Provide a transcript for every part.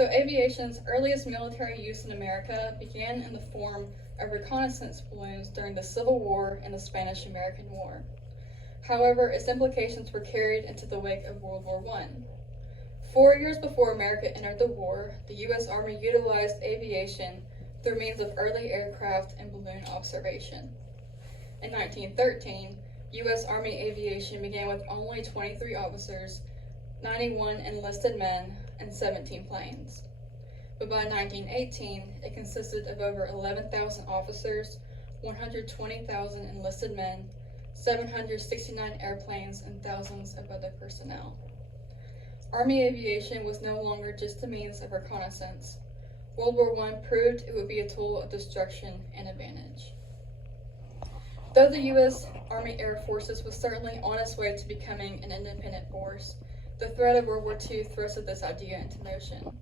So aviation's earliest military use in America began in the form of reconnaissance balloons during the Civil War and the Spanish-American War. However, its implications were carried into the wake of World War I. 4 years before America entered the war, the U.S. Army utilized aviation through means of early aircraft and balloon observation. In 1913, U.S. Army aviation began with only 23 officers, 91 enlisted men, and 17 planes. But by 1918, it consisted of over 11,000 officers, 120,000 enlisted men, 769 airplanes, and thousands of other personnel. Army aviation was no longer just a means of reconnaissance. World War I proved it would be a tool of destruction and advantage. Though the U.S. Army Air Forces was certainly on its way to becoming an independent force, the threat of World War II thrusted this idea into motion.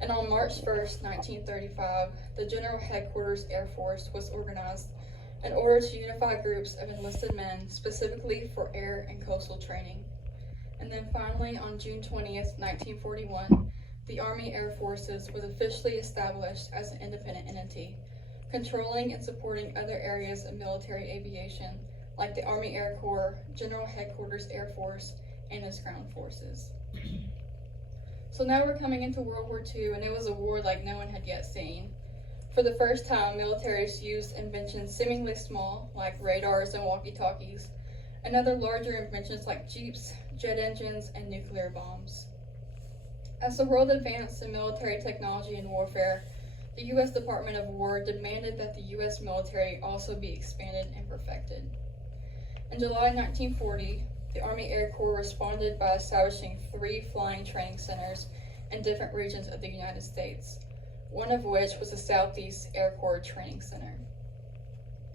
And on March 1, 1935, the General Headquarters Air Force was organized in order to unify groups of enlisted men specifically for air and coastal training. And then finally, on June 20, 1941, the Army Air Forces was officially established as an independent entity, controlling and supporting other areas of military aviation, like the Army Air Corps, General Headquarters Air Force, and its ground forces. So now we're coming into World War II, and it was a war like no one had yet seen. For the first time, militaries used inventions seemingly small, like radars and walkie-talkies, and other larger inventions like jeeps, jet engines, and nuclear bombs. As the world advanced in military technology and warfare, the U.S. Department of War demanded that the U.S. military also be expanded and perfected. In July 1940, the Army Air Corps responded by establishing 3 flying training centers in different regions of the United States, one of which was the Southeast Air Corps Training Center.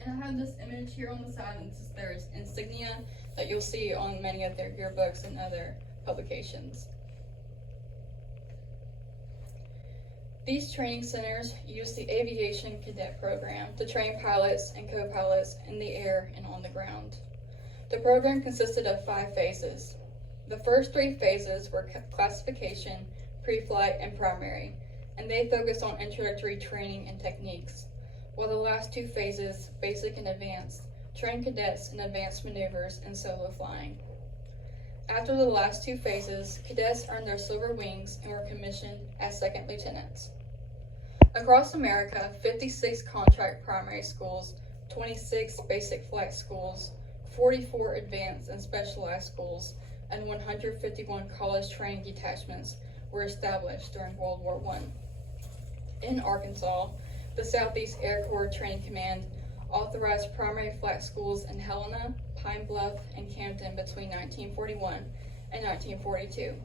And I have this image here on the side, and this is their insignia that you'll see on many of their yearbooks and other publications. These training centers use the aviation cadet program to train pilots and co-pilots in the air and on the ground. The program consisted of 5 phases. The first 3 phases were classification, pre-flight, and primary, and they focused on introductory training and techniques, while the last 2 phases, basic and advanced, trained cadets in advanced maneuvers and solo flying. After the last 2 phases, cadets earned their silver wings and were commissioned as second lieutenants. Across America, 56 contract primary schools, 26 basic flight schools, 44 advanced and specialized schools, and 151 college training detachments were established during World War I. In Arkansas, the Southeast Air Corps Training Command authorized primary flight schools in Helena, Pine Bluff, and Camden between 1941 and 1942.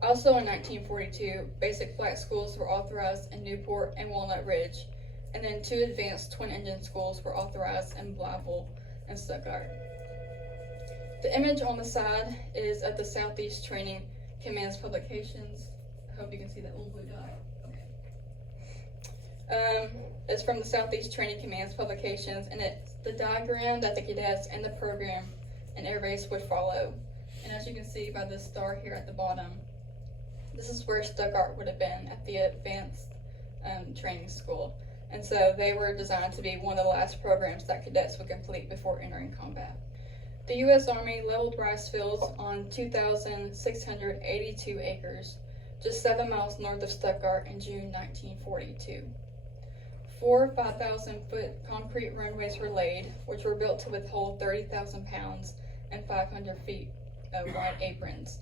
Also in 1942, basic flight schools were authorized in Newport and Walnut Ridge, and then 2 advanced twin-engine schools were authorized in Blytheville and Stuttgart. The image on the side is of the Southeast Training Command's publications. I hope you can see that little blue dot. It's from the Southeast Training Command's publications, and it's the diagram that the cadets and the program and air base would follow. And as you can see by this star here at the bottom, this is where Stuttgart would have been at the advanced training school. And so they were designed to be one of the last programs that cadets would complete before entering combat. The U.S. Army leveled rice fields on 2,682 acres, just 7 miles north of Stuttgart in June 1942. 4 5,000-foot concrete runways were laid, which were built to withhold 30,000 pounds and 500 feet of wide aprons.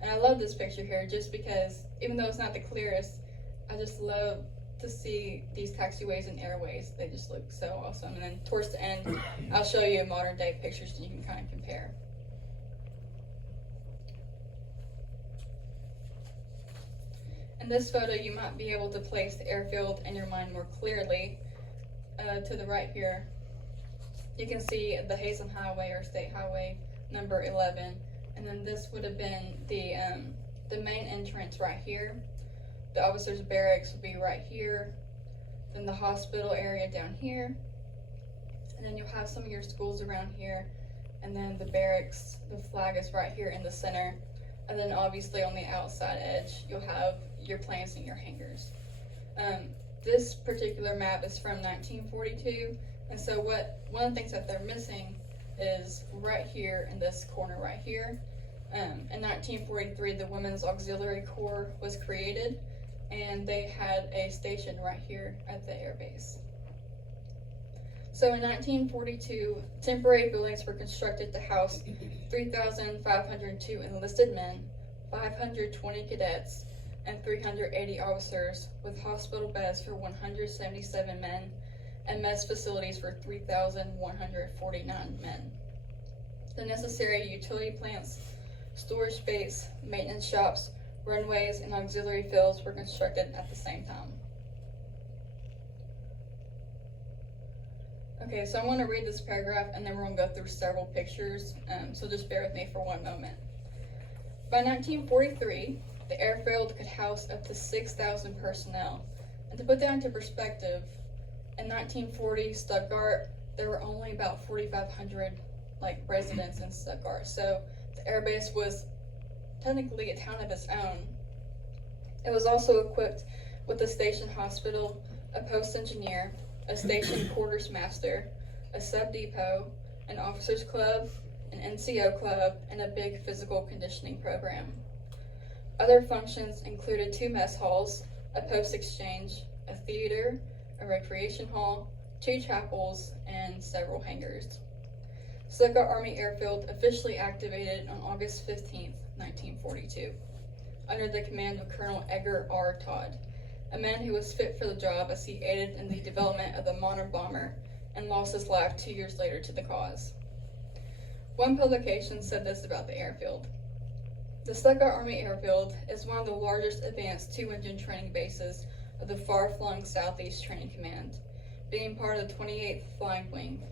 And I love this picture here just because, even though it's not the clearest, I just love to see these taxiways and airways. They just look so awesome. And then towards the end, I'll show you modern day pictures so you can kind of compare. In this photo, you might be able to place the airfield in your mind more clearly. To the right here, you can see the Hazen Highway or State Highway number 11, and then this would have been the main entrance right here. The officers' barracks would be right here, then the hospital area down here, and then you'll have some of your schools around here, and then the barracks, the flag is right here in the center And then obviously on the outside edge, you'll have your planes and your hangars. This particular map is from 1942, and so one of the things that they're missing is right here in this corner right here. In 1943, the Women's Auxiliary Corps was created, and they had a station right here at the air base. So in 1942, temporary buildings were constructed to house 3,502 enlisted men, 520 cadets, and 380 officers, with hospital beds for 177 men and mess facilities for 3,149 men. The necessary utility plants, storage space, maintenance shops, runways, and auxiliary fields were constructed at the same time. Okay, so I'm going to read this paragraph and then we're going to go through several pictures, so just bear with me for one moment. By 1943, the airfield could house up to 6,000 personnel. And to put that into perspective, in 1940 Stuttgart, there were only about 4,500 residents in Stuttgart. So the airbase was technically a town of its own. It was also equipped with a station hospital, a post engineer, a station quarters master, a sub depot, an officers club, an NCO club, and a big physical conditioning program. Other functions included 2 mess halls, a post exchange, a theater, a recreation hall, 2 chapels, and several hangars. Stuttgart Army Airfield officially activated on August 15, 1942, under the command of Colonel Edgar R. Todd, a man who was fit for the job as he aided in the development of the modern bomber and lost his life 2 years later to the cause. One publication said this about the airfield: "The Stuttgart Army Airfield is one of the largest advanced 2-engine training bases of the far-flung Southeast Training Command, being part of the 28th Flying Wing.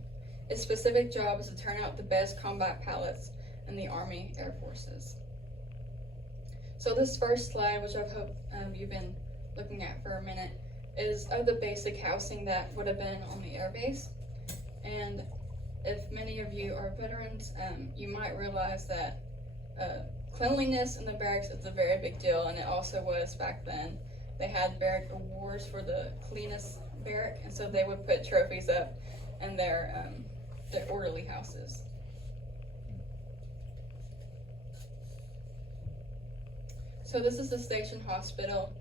Its specific job is to turn out the best combat pilots in the Army Air Forces." So this first slide, which I hope you've been looking at for a minute, is of the basic housing that would have been on the air base. And if many of you are veterans, you might realize that cleanliness in the barracks is a very big deal, and it also was back then. They had barrack awards for the cleanest barrack, and so they would put trophies up in their orderly houses. So this is the station hospital,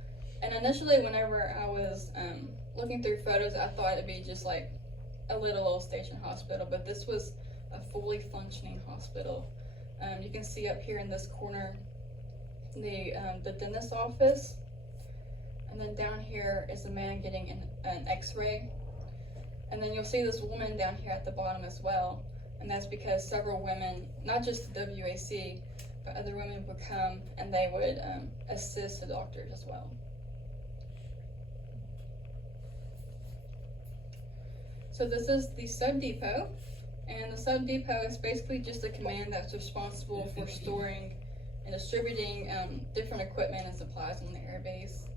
and initially whenever I was looking through photos, I thought it'd be just like a little old station hospital, but this was a fully functioning hospital. You can see up here in this corner the dentist's office, and then down here is a man getting an x-ray, and then you'll see this woman down here at the bottom as well, and that's because several women, not just the WAC, but other women would come and they would assist the doctors as well. So this is the sub depot, and the sub depot is basically just a command that's responsible for storing and distributing different equipment and supplies on the air base.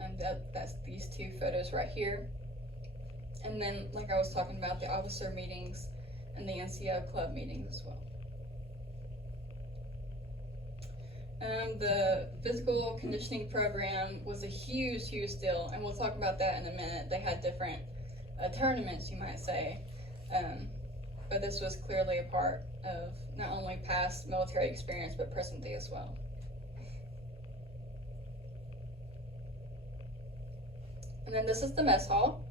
And that's these 2 photos right here. And then, like I was talking about, the officer meetings and the NCO club meetings as well. The physical conditioning program was a huge deal, and we'll talk about that in a minute. They had different tournaments, you might say, but this was clearly a part of not only past military experience, but present day as well. And then this is the mess hall.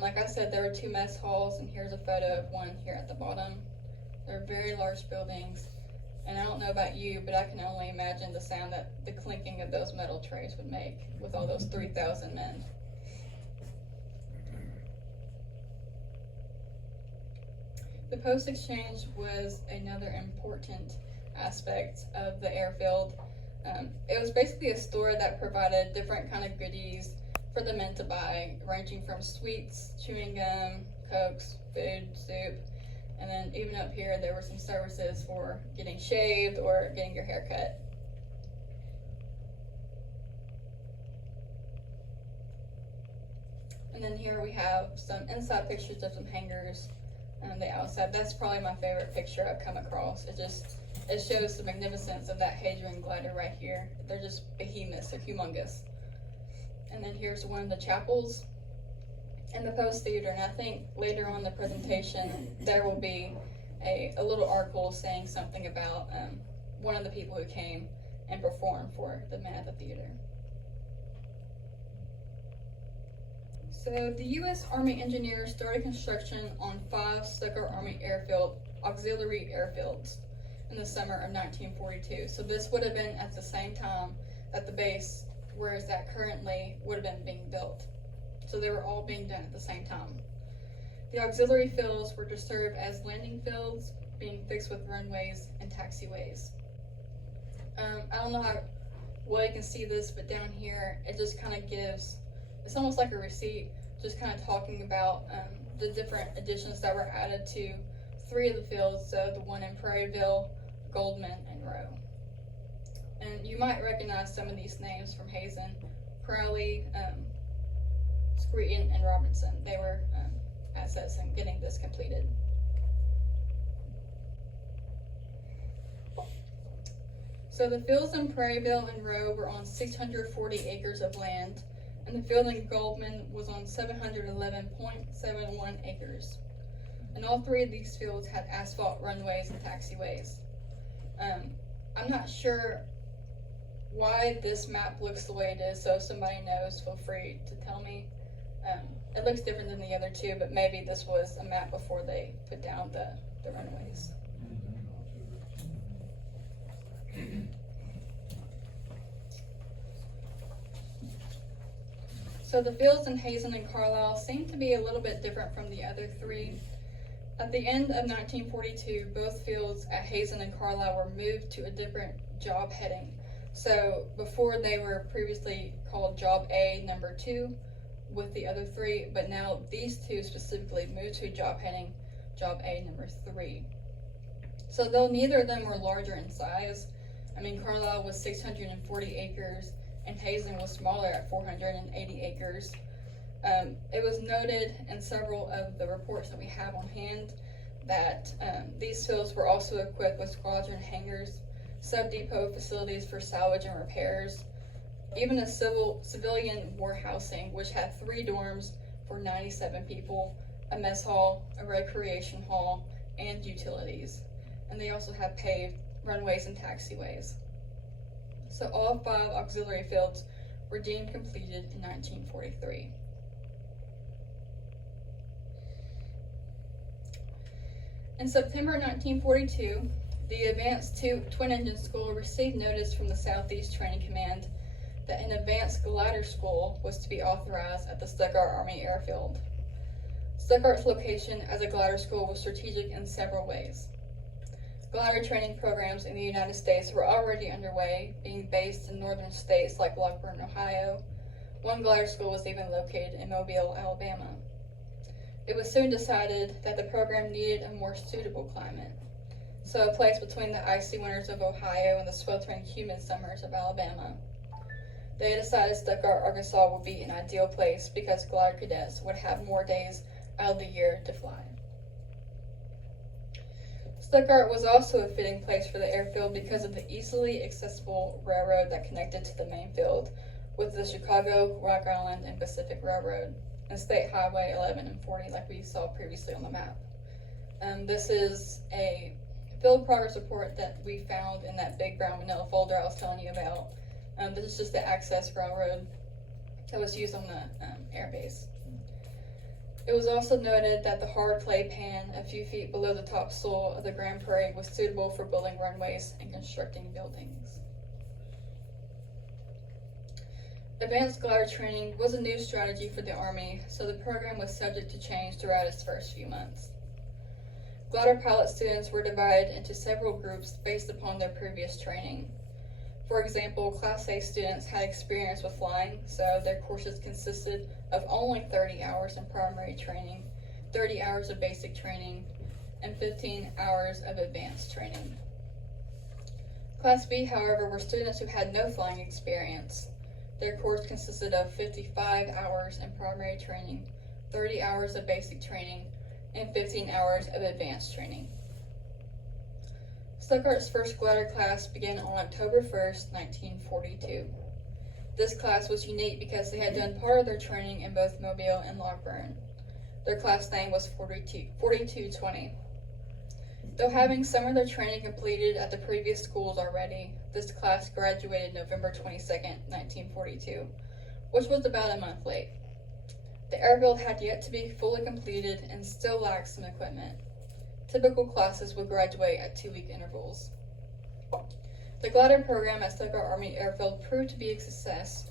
Like I said, there were 2 mess halls, and here's a photo of one here at the bottom. They're very large buildings, and I don't know about you, but I can only imagine the sound that the clinking of those metal trays would make with all those 3,000 men. The post exchange was another important aspect of the airfield. It was basically a store that provided different kind of goodies for the men to buy, ranging from sweets, chewing gum, cokes, food, soup, and then even up here there were some services for getting shaved or getting your hair cut. And then here we have some inside pictures of some hangars on the outside. That's probably my favorite picture I've come across. It just it shows the magnificence of that Hadrian glider right here. They're just behemoths, they're humongous. And then here's one of the chapels and the Post Theater. And I think later on in the presentation, there will be a little article saying something about one of the people who came and performed for the men at the theater. So the U.S. Army engineers started construction on 5 Stuttgart Army auxiliary airfields in the summer of 1942. So this would have been at the same time that the base, where is that currently, would have been being built. So they were all being done at the same time. The auxiliary fields were to serve as landing fields, being fixed with runways and taxiways. I don't know how well you can see this, but down here, it just kind of gives, it's almost like a receipt, just kind of talking about the different additions that were added to 3 of the fields, so the one in Prairieville, Goldman, and Rowe. And you might recognize some of these names from Hazen: Crowley, Screeton, and Robinson. They were assets in getting this completed. So the fields in Prairieville and Rowe were on 640 acres of land, and the field in Goldman was on 711.71 acres. And all 3 of these fields had asphalt runways and taxiways. I'm not sure why this map looks the way it is, so if somebody knows, feel free to tell me. It looks different than the other 2, but maybe this was a map before they put down the runways. So the fields in Hazen and Carlisle seem to be a little bit different from the other 3. At the end of 1942, both fields at Hazen and Carlisle were moved to a different job heading. So before, they were previously called Job A number 2 with the other 3, but now these 2 specifically moved to job heading Job A number 3. So though neither of them were larger in size, I mean, Carlisle was 640 acres and Hazen was smaller at 480 acres. It was noted in several of the reports that we have on hand that these fields were also equipped with squadron hangars, sub-depot facilities for salvage and repairs, even a civilian warehousing, which had 3 dorms for 97 people, a mess hall, a recreation hall, and utilities. And they also had paved runways and taxiways. So all 5 auxiliary fields were deemed completed in 1943. In September 1942, the Advanced Twin Engine School received notice from the Southeast Training Command that an advanced glider school was to be authorized at the Stuttgart Army Airfield. Stuttgart's location as a glider school was strategic in several ways. Glider training programs in the United States were already underway, being based in northern states like Lockburn, Ohio. One glider school was even located in Mobile, Alabama. It was soon decided that the program needed a more suitable climate, so a place between the icy winters of Ohio and the sweltering humid summers of Alabama. They decided Stuttgart, Arkansas would be an ideal place because glider cadets would have more days out of the year to fly. Stuttgart was also a fitting place for the airfield because of the easily accessible railroad that connected to the main field with the Chicago, Rock Island, and Pacific Railroad, and State Highway 11 and 40 like we saw previously on the map. This is a field progress report that we found in that big brown manila folder I was telling you about. This is just the access railroad that was used on the air base. It was also noted that the hard clay pan a few feet below the topsoil of the Grand Prairie was suitable for building runways and constructing buildings. Advanced glider training was a new strategy for the Army, so the program was subject to change throughout its first few months. Glider pilot students were divided into several groups based upon their previous training. For example, Class A students had experience with flying, so their courses consisted of only 30 hours in primary training, 30 hours of basic training, and 15 hours of advanced training. Class B, however, were students who had no flying experience. Their course consisted of 55 hours in primary training, 30 hours of basic training, and 15 hours of advanced training. Stuttgart's first glider class began on October 1st, 1942. This class was unique because they had done part of their training in both Mobile and Lockburn. Their class name was 4220. Though having some of their training completed at the previous schools already, this class graduated November 22nd, 1942, which was about a month late. The airfield had yet to be fully completed and still lacked some equipment. Typical classes would graduate at 2-week intervals. The glider program at Stuttgart Army Airfield proved to be a success,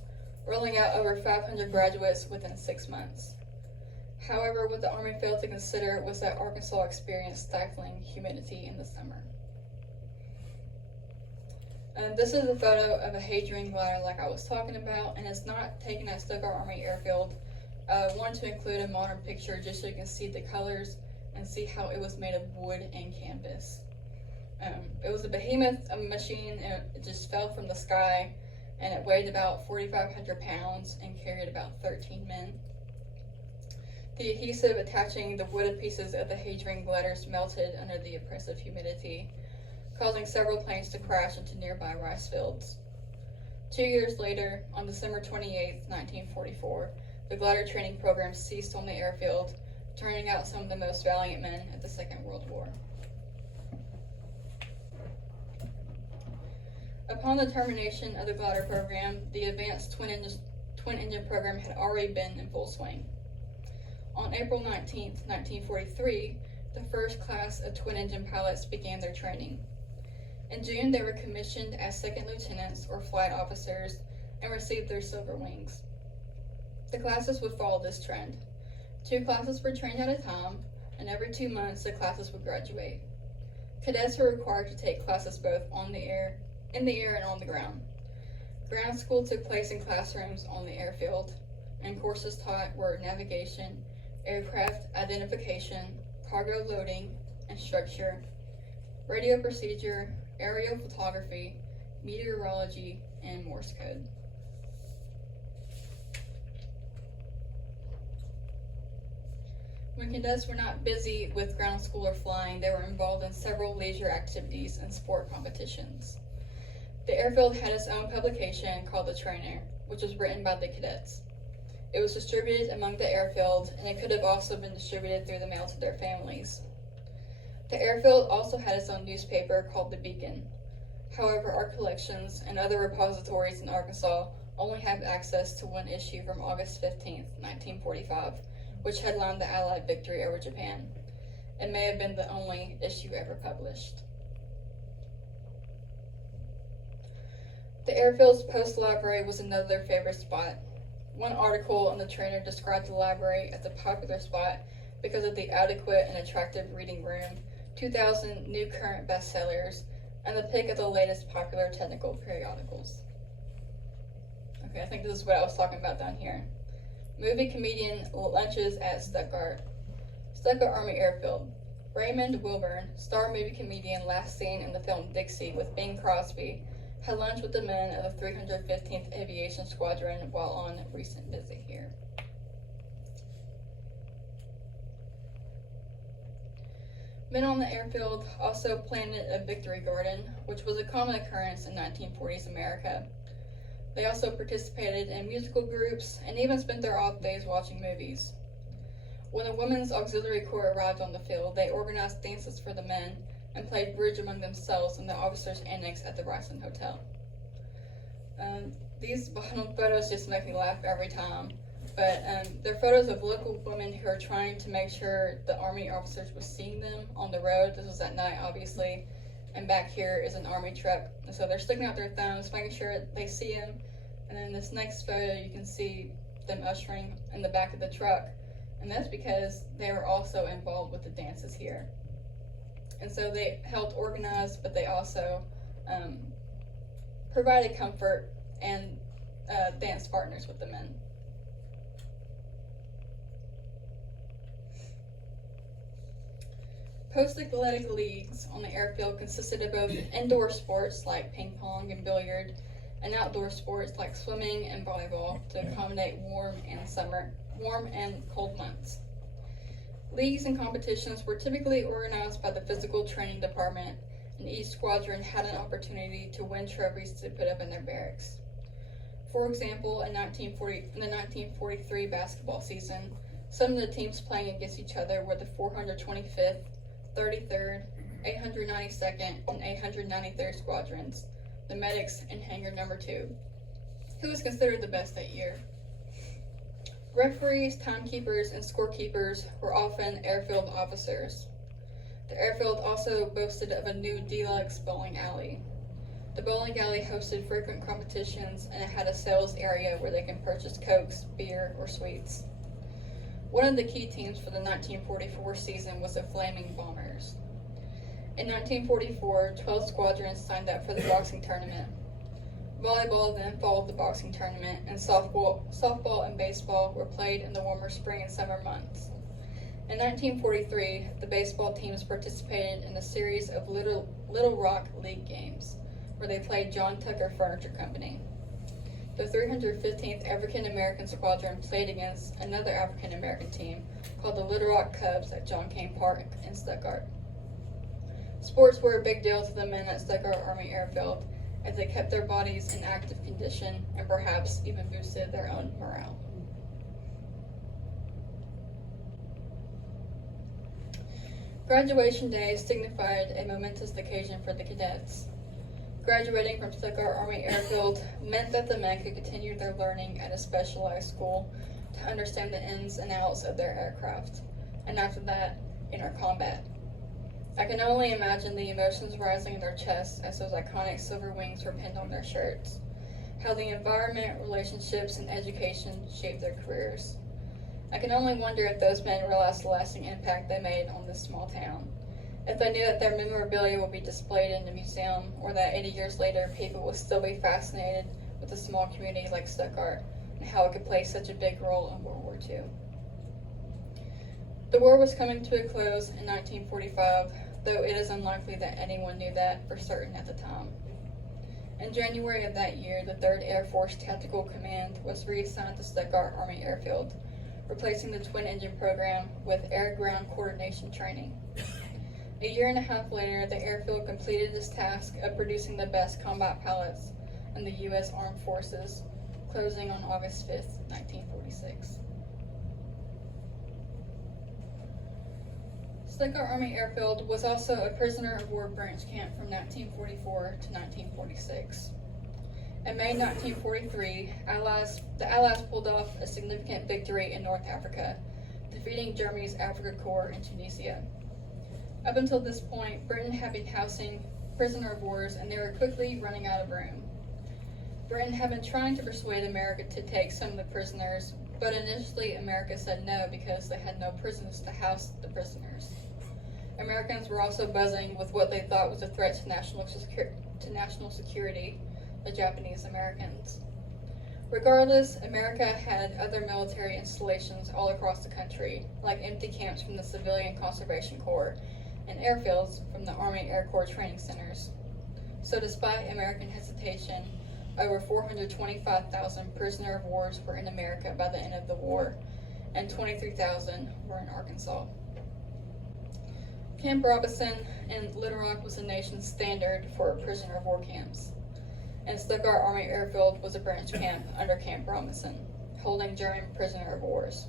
rolling out over 500 graduates within 6 months. However, what the Army failed to consider was that Arkansas experienced stifling humidity in the summer. This is a photo of a Hadrian glider like I was talking about, and it's not taken at Stuttgart Army Airfield. I wanted to include a modern picture just so you can see the colors and see how it was made of wood and canvas. It was a behemoth of a machine, and it just fell from the sky, and it weighed about 4,500 pounds and carried about 13 men. The adhesive attaching the wooden pieces of the Hadrian gliders melted under the oppressive humidity, causing several planes to crash into nearby rice fields. 2 years later, on December 28, 1944, the glider training program ceased on the airfield, turning out some of the most valiant men of the Second World War. Upon the termination of the glider program, the advanced twin-engine program had already been in full swing. On April 19, 1943, the first class of twin-engine pilots began their training. In June, they were commissioned as second lieutenants or flight officers and received their silver wings. The classes would follow this trend. 2 classes were trained at a time, and every 2 months the classes would graduate. Cadets were required to take classes both in the air and on the ground. Ground school took place in classrooms on the airfield, and courses taught were navigation, aircraft identification, cargo loading and structure, radio procedure, aerial photography, meteorology, and Morse code. When cadets were not busy with ground school or flying, they were involved in several leisure activities and sport competitions. The airfield had its own publication called The Trainer, which was written by the cadets. It was distributed among the airfield, and it could have also been distributed through the mail to their families. The airfield also had its own newspaper called The Beacon. However, our collections and other repositories in Arkansas only have access to one issue from August 15, 1945, which headlined the Allied victory over Japan. It may have been the only issue ever published. The airfield's post library was another favorite spot. One article in the Trainer described the library as a popular spot because of the adequate and attractive reading room, 2,000 new current bestsellers, and the pick of the latest popular technical periodicals. Okay, I think this is what I was talking about down here. Movie comedian lunches at Stuttgart. Stuttgart Army Airfield. Raymond Wilburn, star movie comedian last seen in the film Dixie with Bing Crosby, had lunch with the men of the 315th Aviation Squadron while on a recent visit here. Men on the airfield also planted a victory garden, which was a common occurrence in 1940s America. They also participated in musical groups and even spent their off days watching movies. When the Women's Auxiliary Corps arrived on the field, they organized dances for the men and played bridge among themselves in the officers' annex at the Ryson Hotel. These bottom photos just make me laugh every time, but they're photos of local women who are trying to make sure the Army officers were seeing them on the road. This was at night, obviously, and back here is an Army truck. And so they're sticking out their thumbs, making sure they see him. And then this next photo, you can see them ushering in the back of the truck, and that's because they were also involved with the dances here. And so they helped organize, but they also provided comfort and dance partners with the men. Post-athletic leagues on the airfield consisted of both indoor sports like ping pong and billiard, and outdoor sports like swimming and volleyball to accommodate warm and cold months. Leagues and competitions were typically organized by the physical training department and each squadron had an opportunity to win trophies to put up in their barracks. For example, in the 1943 basketball season, some of the teams playing against each other were the 425th, 33rd, 892nd, and 893rd Squadrons, the Medics, and Hangar Number 2, who was considered the best that year. Referees, timekeepers, and scorekeepers were often airfield officers. The airfield also boasted of a new deluxe bowling alley. The bowling alley hosted frequent competitions, and it had a sales area where they can purchase cokes, beer, or sweets. One of the key teams for the 1944 season was the Flaming Bombers. In 1944, 12 squadrons signed up for the boxing tournament. Volleyball then followed the boxing tournament, and softball and baseball were played in the warmer spring and summer months. In 1943, the baseball teams participated in a series of Little Rock League games, where they played John Tucker Furniture Company. The 315th African American Squadron played against another African American team called the Little Rock Cubs at John Cain Park in Stuttgart. Sports were a big deal to the men at Stuttgart Army Airfield, as they kept their bodies in active condition and perhaps even boosted their own morale. Graduation day signified a momentous occasion for the cadets. Graduating from Stuttgart Army Airfield meant that the men could continue their learning at a specialized school to understand the ins and outs of their aircraft, and after that, enter combat. I can only imagine the emotions rising in their chests as those iconic silver wings were pinned on their shirts, how the environment, relationships, and education shaped their careers. I can only wonder if those men realized the lasting impact they made on this small town, if they knew that their memorabilia would be displayed in a museum, or that 80 years later people will still be fascinated with a small community like Stuttgart and how it could play such a big role in World War II. The war was coming to a close in 1945, though it is unlikely that anyone knew that for certain at the time. In January of that year, the 3rd Air Force Tactical Command was reassigned to Stuttgart Army Airfield, replacing the twin-engine program with air-ground coordination training. A year and a half later, the airfield completed its task of producing the best combat pilots in the U.S. Armed Forces, closing on August 5, 1946. Stuttgart Army Airfield was also a prisoner of war branch camp from 1944 to 1946. In May 1943, the Allies pulled off a significant victory in North Africa, defeating Germany's Afrika Korps in Tunisia. Up until this point, Britain had been housing prisoner of wars, and they were quickly running out of room. Britain had been trying to persuade America to take some of the prisoners, but initially America said no because they had no prisons to house the prisoners. Americans were also buzzing with what they thought was a threat to national security, the Japanese Americans. Regardless, America had other military installations all across the country, like empty camps from the Civilian Conservation Corps and airfields from the Army Air Corps training centers. So despite American hesitation, over 425,000 prisoner of wars were in America by the end of the war, and 23,000 were in Arkansas. Camp Robinson in Little Rock was the nation's standard for prisoner of war camps, and Stuttgart Army Airfield was a branch camp under Camp Robinson, holding German prisoner of wars.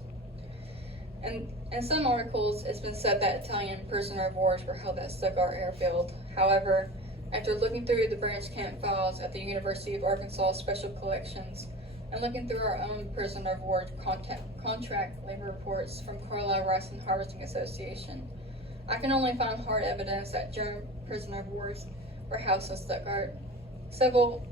And in some articles, it's been said that Italian prisoner of wars were held at Stuttgart Airfield. However, after looking through the branch camp files at the University of Arkansas Special Collections and looking through our own prisoner of war contract labor reports from Carlisle Rice and Harvesting Association, I can only find hard evidence that German prisoner of wars were housed in Stuttgart. Several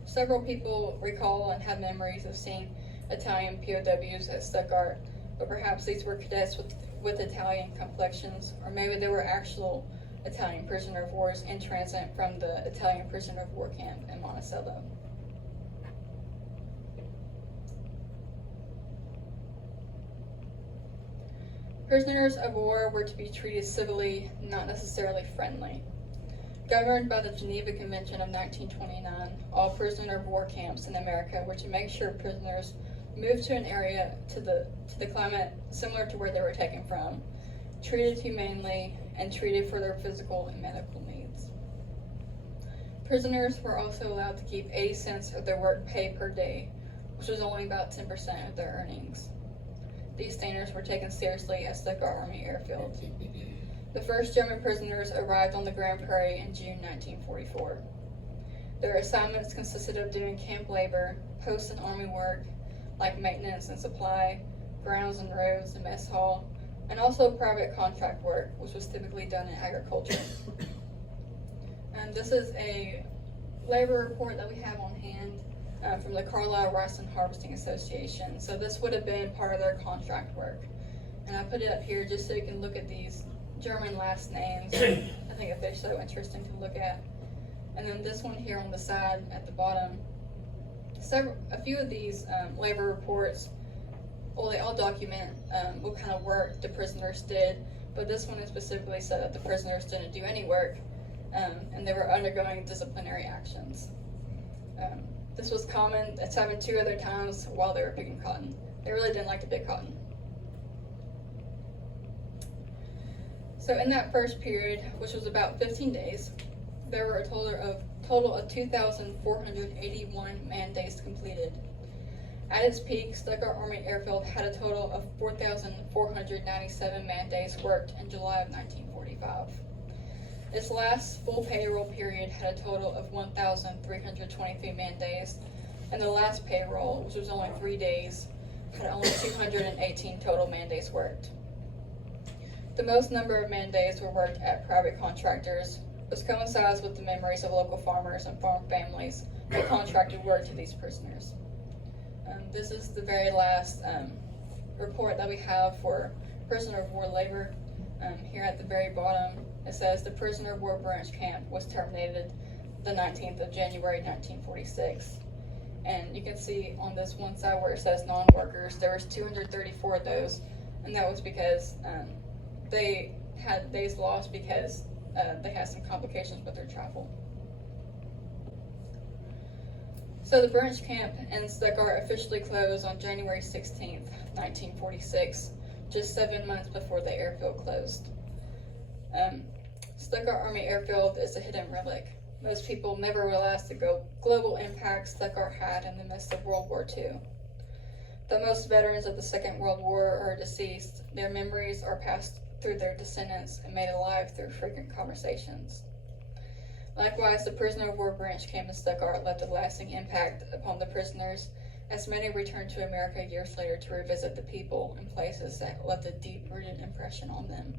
people recall and have memories of seeing Italian POWs at Stuttgart, but perhaps these were cadets with Italian complexions, or maybe they were actual Italian prisoner of wars in transit from the Italian prisoner of war camp in Monticello. Prisoners of war were to be treated civilly, not necessarily friendly. Governed by the Geneva Convention of 1929, all prisoner of war camps in America were to make sure prisoners moved to an area to the climate similar to where they were taken from, treated humanely, and treated for their physical and medical needs. Prisoners were also allowed to keep 80 cents of their work pay per day, which was only about 10% of their earnings. These standards were taken seriously at Stuttgart Army Airfield. The first German prisoners arrived on the Grand Prairie in June 1944. Their assignments consisted of doing camp labor, post and army work, like maintenance and supply, grounds and roads, and mess hall, and also private contract work, which was typically done in agriculture. And this is a labor report that we have on hand from the Carlisle Rice and Harvesting Association. So this would have been part of their contract work. And I put it up here just so you can look at these German last names. I think that they're so interesting to look at. And then this one here on the side at the bottom. A few of these labor reports, well, they all document what kind of work the prisoners did, but this one specifically said that the prisoners didn't do any work, and they were undergoing disciplinary actions. This was common. It's happened 2 other times while they were picking cotton. They really didn't like to pick cotton. So in that first period, which was about 15 days, there were a total of 2,481 man days completed. At its peak, Stuttgart Army Airfield had a total of 4,497 man days worked in July of 1945. Its last full payroll period had a total of 1,323 man days, and the last payroll, which was only 3 days, had only 218 total man days worked. The most number of man days were worked at private contractors, which coincides with the memories of local farmers and farm families who contracted work to these prisoners. This is the very last report that we have for prisoner of war labor. Here at the very bottom, it says the prisoner of war branch camp was terminated the 19th of January 1946. And you can see on this one side where it says non-workers, there was 234 of those, and that was because they had days lost because they had some complications with their travel. So the branch camp in Stuttgart officially closed on January 16th, 1946, just 7 months before the airfield closed. Stuttgart Army Airfield is a hidden relic. Most people never realized the global impact Stuttgart had in the midst of World War II. Though most veterans of the Second World War are deceased, their memories are passed through their descendants and made alive through frequent conversations. Likewise, the prisoner of war branch camp in Stuttgart left a lasting impact upon the prisoners, as many returned to America years later to revisit the people and places that left a deep-rooted impression on them.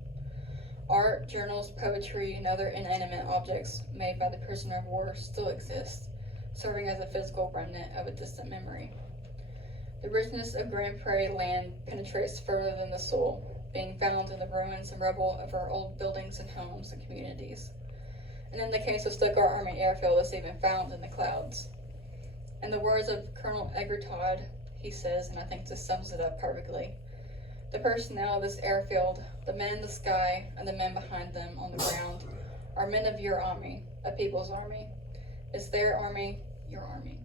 Art, journals, poetry, and other inanimate objects made by the prisoner of war still exist, serving as a physical remnant of a distant memory. The richness of Grand Prairie land penetrates further than the soul, being found in the ruins and rubble of our old buildings and homes and communities. And in the case of Stuttgart Army Airfield, it's even found in the clouds. In the words of Colonel Edgar Todd, he says, and I think this sums it up perfectly, the personnel of this airfield, the men in the sky, and the men behind them on the ground, are men of your army, a people's army. It's their army, your army.